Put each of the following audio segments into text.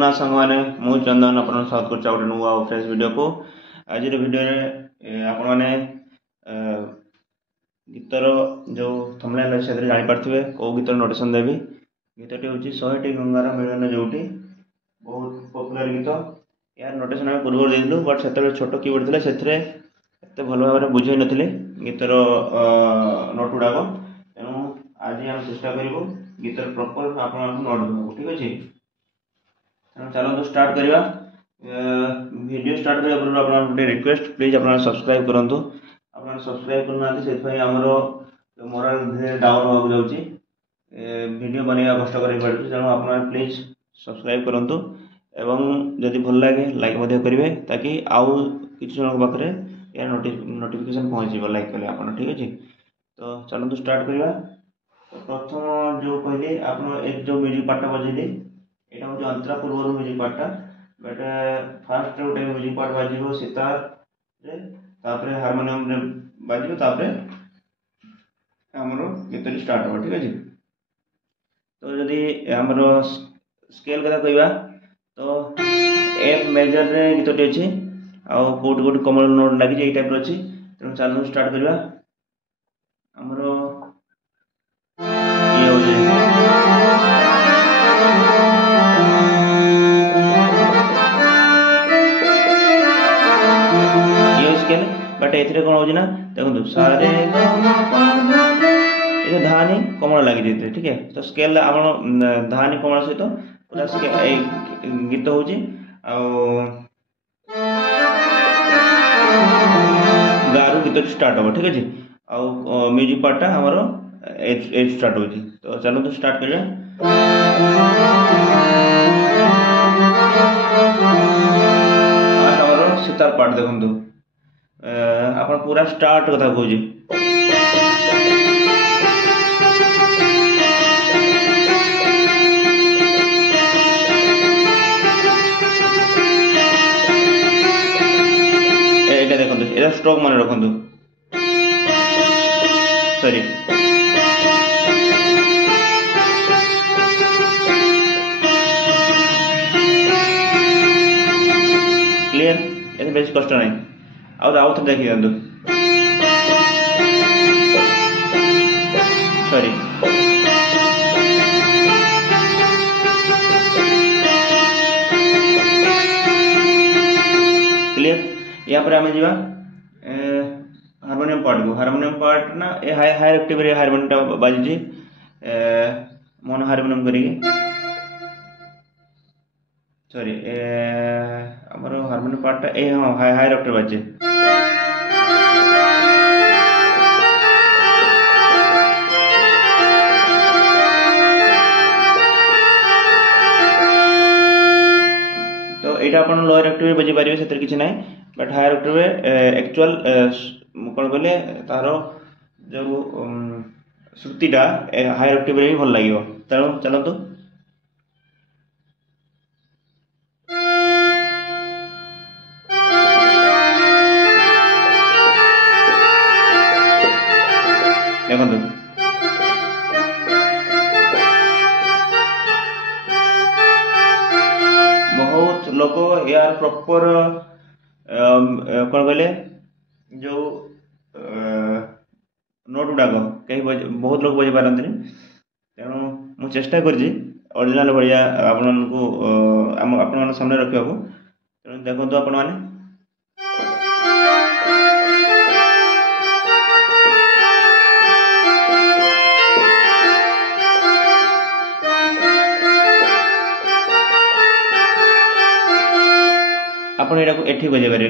जगन्नाथ सांग मैंने मु चंदन आप स्वागत कर नुआ फ्रेश वीडियो को आज वीडियो आपण मैंने गीतर जो थंबनेल अच्छे जापारे कौ गीतर नोटेशन देवी गीतटी हूँ 100टी गंगार मिलन जोटी बहुत पॉपुलर गीत यार नोटेशन आम पूर्व देलु बट से छोट कीबोर्ड थे से भल भाव में बुझे नी गीतर नोट गुड़ाक तेणु आज आम चेष्टा करूँ गीतर प्रॉपर आप नोट देवा ठीक अच्छे चलो स्टार्ट करवा वीडियो स्टार्ट करने पूर्व आप रिक्वेस्ट प्लीज आप सब्सक्राइब करूँ आप सब्सक्राइब करना से आमर मोराल धीरे डाउन होगा जाऊँगी वीडियो बनवा कष्टकर पड़े तेणु आप प्लीज सब्सक्राइब करूँ एवं जदि भल लगे लाइक करेंगे ताकि आउ किसी जन पाखे यार नोटिफिकेशन पहुँच लाइक कले आप ठीक अच्छे तो चलो स्टार्ट करवा तो प्रथम जो कहले आप जो म्यूजिक पार्टा बजेली यहाँ हूँ अंतरा पूर्व म्यूजिक पार्टा बट फास्ट गोटे म्यूजिक पार्ट बाजो सितार हारमोनियम बाजो आमर गीत स्टार्ट हो ठीक अच्छे तो जदि आमर स्केल कथा कहवा तो एफ मेजर रे गीतटी अच्छी आउ कौटी कौटी कमल नोट लगी ये टाइप अच्छी तेणु चलो स्टार्ट करवा आमर बट ए कौन हो देखो सारे ये धानी कमल लगी जाते ठीक है तो स्केल आप धानी कमल सहित पूरा गीत हूँ गारू गीत स्टार्ट हो ठीक अच्छे आउ म्यूजिक पार्टा आमर एज स्टार्ट हो तो चलो तो स्टार्ट करिया आमर सितार पार्ट देखो आप पूरा स्टार्ट कथा कहूँ ये देखो स्ट्रोक मन रखु सॉरी क्लियर ये बेस कष्ट नहीं आउ थे देखी दिखाँ सॉरी क्लियर या पर आम जा हारमोनियम पार्ट ना ये हायर ऑक्टेव रे हारमोनियम बाजी मोनो हारमोनियम करी सॉरी आमर हारमोनियम पार्ट ए हाँ हायर ऑक्टेव बाजे तो यहाँ आप लोअर ऑक्टेव बजे पारे से किसी ना बट हायर ऑक्टेव एक्चुअल कौन कहले तार जो श्रुतिटा हायर ऑक्टेव भी भल लगे तेणु चलतु देखो बहुत लोग यार प्रॉपर कौन कहले जो नोट गुड़ाक कहीं बहुत लोग बजे पारती तेणु मुझे चेष्टा करिजिनाल भाया आपण सामने रखा तेणु देखो आपण मैंने आप एठी बजे पारे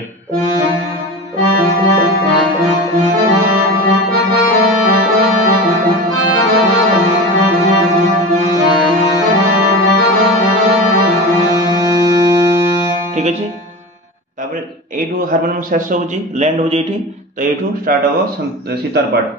ठीक अच्छे यू हारमोनियम शेष हो लैंड हो तो यू स्टार्ट हम सितार पार्ट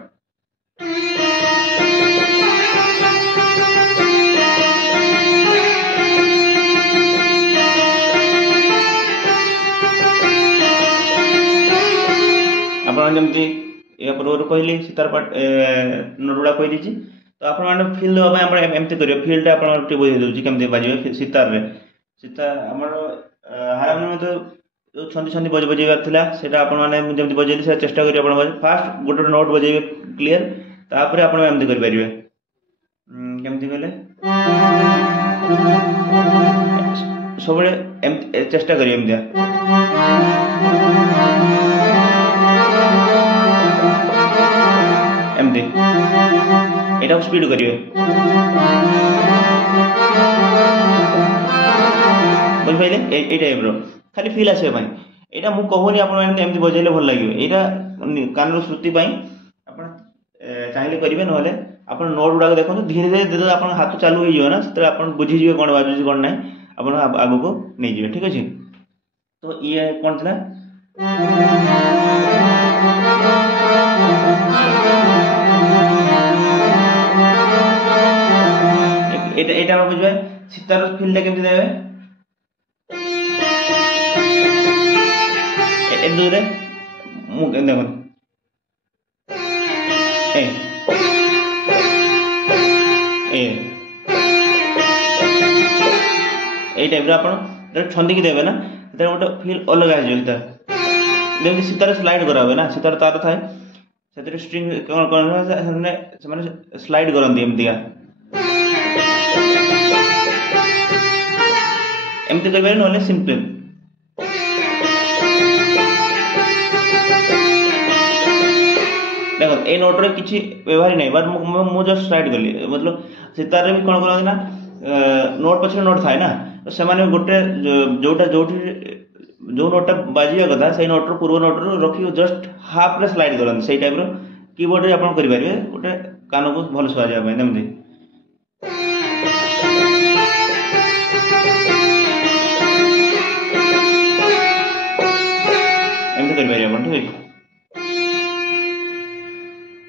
जमी या पूर्व कहली सितार पार्ट नोट गुड़ा कहीदी तो आप फील देवाई एमती कर फील्ड आप बुझे दूसरी कमी बाजे सितार सीता आमर हारमोनियम तो जो छंदी छंदी बजेबार थिला सेटा आपण माने जेमति बजेली से चेष्टा करिए आपण फास्ट गोटे नोट बजेबे क्लियर तापर आपण एमति करि परिबे केमति कहले सबले चेष्टा करिए एमतिया एमति एटा स्पीड करिए बुझ पाइले ए टाइप रो खाली फील आसे भाई एटा मु कहूनी आपण एमति बजेले भल लागियो एटा कान रो श्रुति पई आपण चाहिले करिवे नहले आपण नोट गुडा देखो धीरे धीरे धीरे आपण हाथ चालू हो ना से आपण बुझी जीवे कोन बाजू कोन नै आपण आगु को नै जीवे ठीक अछि तो ये कोन थला एटा एटा आपण बुझबे सितार फील टा केमति देबे ए दूरे मु देखो ए ए ए टाइप रे आपण छंदी की देबे ना त गोटे फील अलग आ जेता जेमति सितार स्लाइड करावे ना सितार तार थाए सेतिर स्ट्रिंग कोन कोन से स्लाइड करंती एमतिया एमति करबे नले सिंपल देखो ए नोट रे किछि व्यवहार नै बट मु जस्ट स्लाइड करली मतलब सितार रे भी कोन करंती ना नोट पछरे नोट थाए ना तो से माने गोटे जोटा जोठी जो नोट बाजिया कथा से नोट रो पूर्व नोट रो रखी जस्ट हाफ रे स्लाइड करन से टाइप रो कीबोर्ड रे आपण करि परिबे गोटे कान को भल सुआ जाय एमति एमति करि परिबे आपण ठीक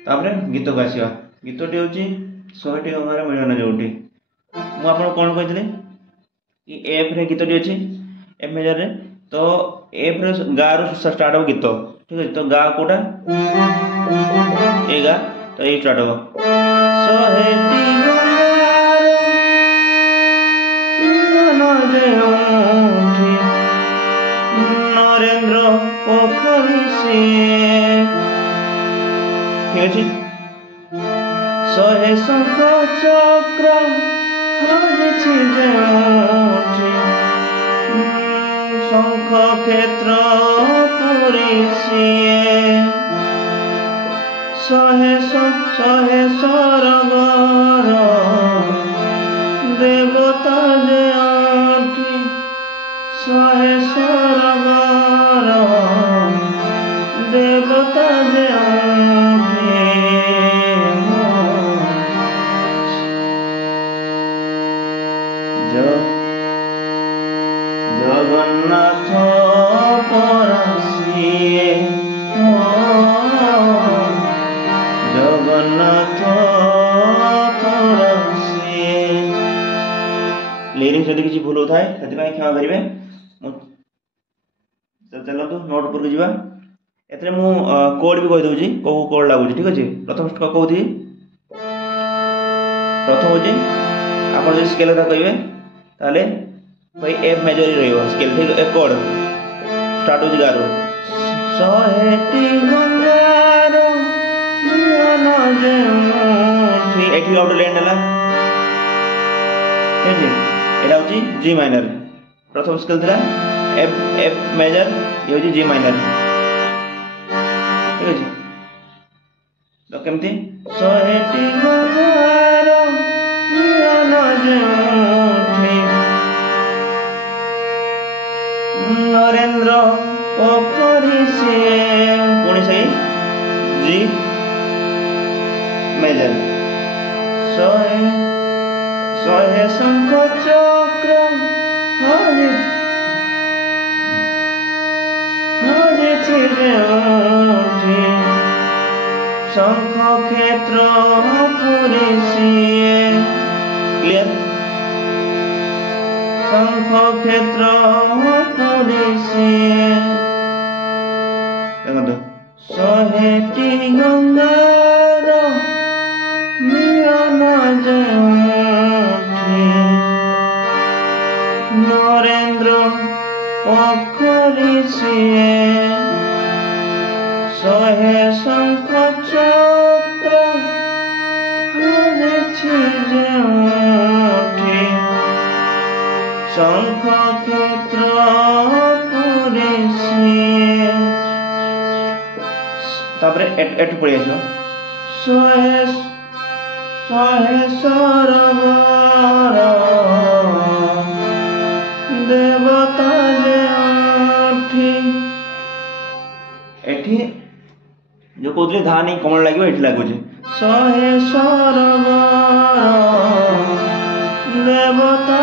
तापरे गीत को आसीबा गीतटी होची 100टी गंगार मिलन जोटी मु आपण कोन कहितले कि एफ रे गीतटी अछि एफ मेजर रे तो एफ रे गा रो स्टार्ट हो गीत ठीक है तो गा कोटा ए गा तो ए स्टार्ट हो 100टी गंगार मिलन जोटी नरेंद्र पोखरी से ठीक अछि 100 शंख चक्र हजछि जोठी शंख क्षेत्र पुरी सिए 100 सरगर देवता जे आठी 100 सरगर देवता जे जगन्नाथ परसिए जगन्नाथ परसिए लिरिक्स यदि किसी भूल होता है से क्षमा करेंगे चलो तो नोट पर जीवा एतरे मु कोड भी कहि दउची को कोड लागु ठीक अछि प्रथम कहउथि प्रथम होची आपण जे स्केल ता कहिबे ताले भाई एफ मेजर ही रहइबो स्केल ठीक ए कोड स्टार्ट होची गारो 100टी गंगार मिलन जोठी एठी आउट लैंड हला ठीक है एटा होची जी माइनर प्रथम स्केल थिला एफ मेजर ये होची जी माइनर ठीक है तो केमती 100टी गंगार मिलन जोठी नरेंद्र पोखरी से पुणी सही जी मेजर 100 शंख चक्र हजछि जोठी शंख क्षेत्र पुरी सिए क्लियर शंख क्षेत्र पुरी सिए देखो 100टी गंगार मिलन जोठी सिए शहे शंख चक्र हरिछि जेउठी शंख क्षेत्र पुरी सिए तापरे एट पड़ी आसो शहे सरवर देवता जेउठी एठी जो कहते धा नहीं कमल लगे ये लगुच शहे सरवर देवता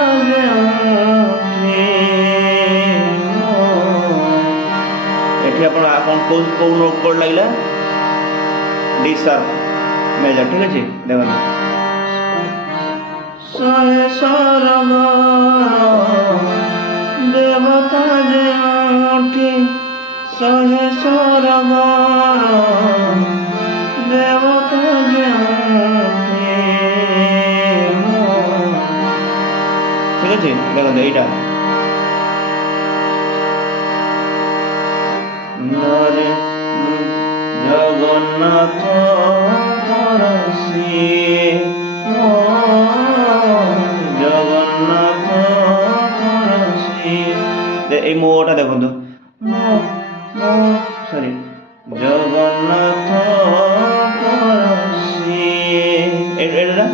एठी अपन कोड लगला डी शार्प मेजर ठीक अच्छे देखो शहे सरवर देवता जेठी शहे सरवर देवता जेठी ठीक अच्छे देखो यहीटा नरे जगन्नाथ परसिए जगन्नाथ परसिए ए मोटा देखो तो सॉरी जगन्नाथ परसिए एटा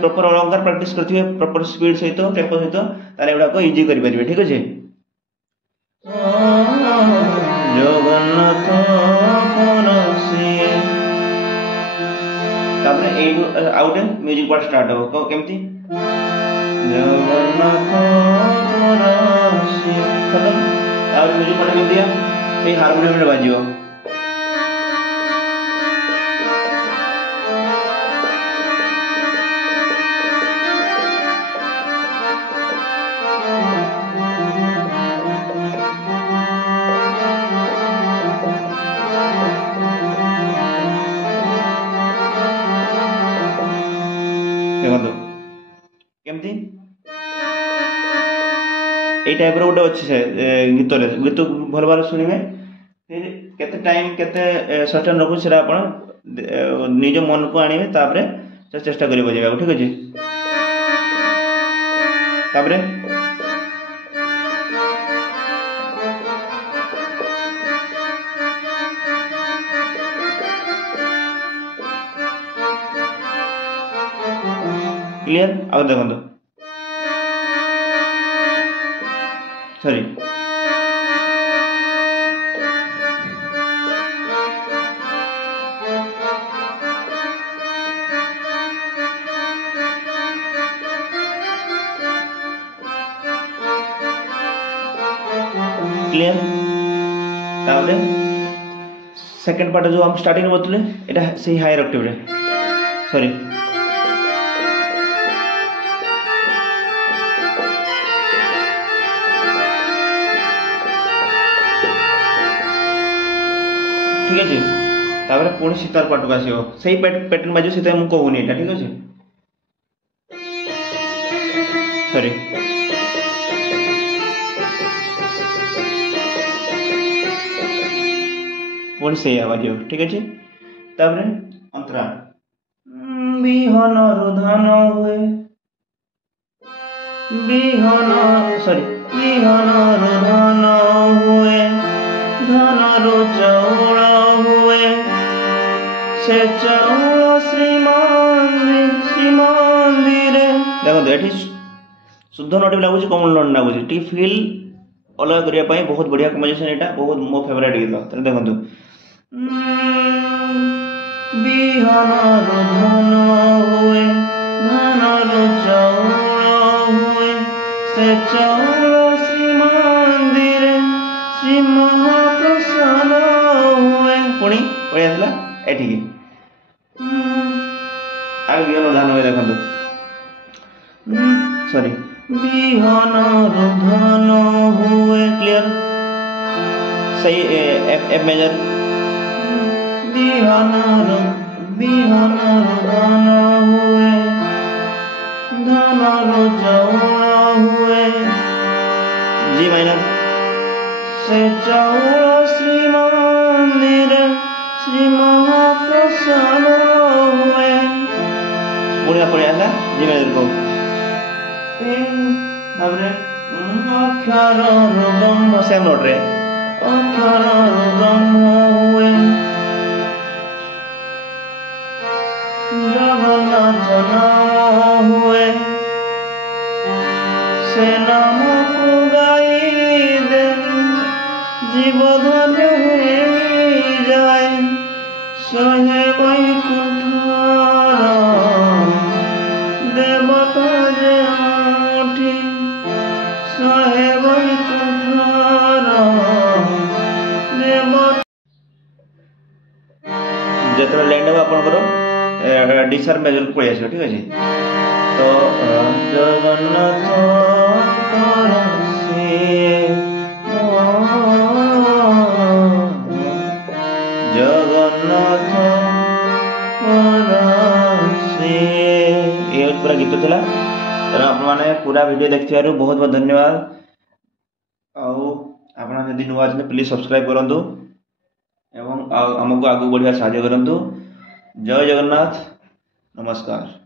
प्रॉपर अलंकार प्रैक्टिस करथिबे प्रॉपर स्पीड सहित टेम्पो सहित ताले एडा को इजी करि परिबे ठीक अछि जगन्नाथ परसिए तापरे ए आउट म्यूजिक पार्ट स्टार्ट हो केमती जगन्नाथ परसिए खत्म और म्यूजिक पार्ट केमती है सेही हारमोनियम रे बाजियो केमती ए टाइप रो गोटे अच्छी से गीत गीत भल भाव शुणवे फिर केते टाइम केते सस्टेन रखु से आप निज मन को आने तापरे चेष्टा करी बजेबा ठीक अछि तापरे क्लियर आउ देखो सॉरी क्लियर ताबले सेकंड पार्ट जो हम स्टार्टिंग में बतले एटा सही हायर ऑक्टेव रे सॉरी ठीक अच्छे तापर पुणी सीतार पार्ट को आसो से पैटर्न बाजू से मुझे कहूनी एटा ठीक अच्छे सॉरी पुणी से बाजो ठीक अच्छे तापर अंतरा बिहन धान हुए बिहन सॉरी बिहन धान हुए धान रो चाउल हुए से चाउल श्रीमंदिर देखो तो ये शुद्ध नोट भी लगुच कमल नोट लगुच टी फील अलग करने बहुत बढ़िया कम्पोजिशन यहाँ बहुत मो फेवरेट गीत तेरे देखो बिहन धान हुए धान रो चाउल हुए से चाउल श्रीमंदिर श्री महाप्रसाद हुए पुणी पड़ी आसला एठी आगे बिहन धान हुए देखो सॉरी बिहन धान हुए क्लियर सही एफ मेजर बिहानर धान हुए धानर चाउल हुए जी माइनर से चाउल श्री मंदिर श्री महाप्रसाद हुए पुणे पड़े जी मेजर को अक्षर ब्रह्म सेम नोट रे अक्षर ब्रह्म हुए जगन्नाथ नाम हुए से नाम को गाई दे जीव धन्य हो जाए सहे वैकुंठ देवता जे उठी सहे वैकुंठ देवता जेतरा लैंड हो आपनकर डिसर मेजर को पड़े ठीक है तो जगन्नाथ जगन्नाथ ये पूरा गीत था तेना आपने पूरा वीडियो देखते बहुत बहुत धन्यवाद आप नुआ अच्छे प्लीज सब्सक्राइब करूँ एवं आमको आगे बढ़िया साहाय्य करूँ जय जगन्नाथ नमस्कार।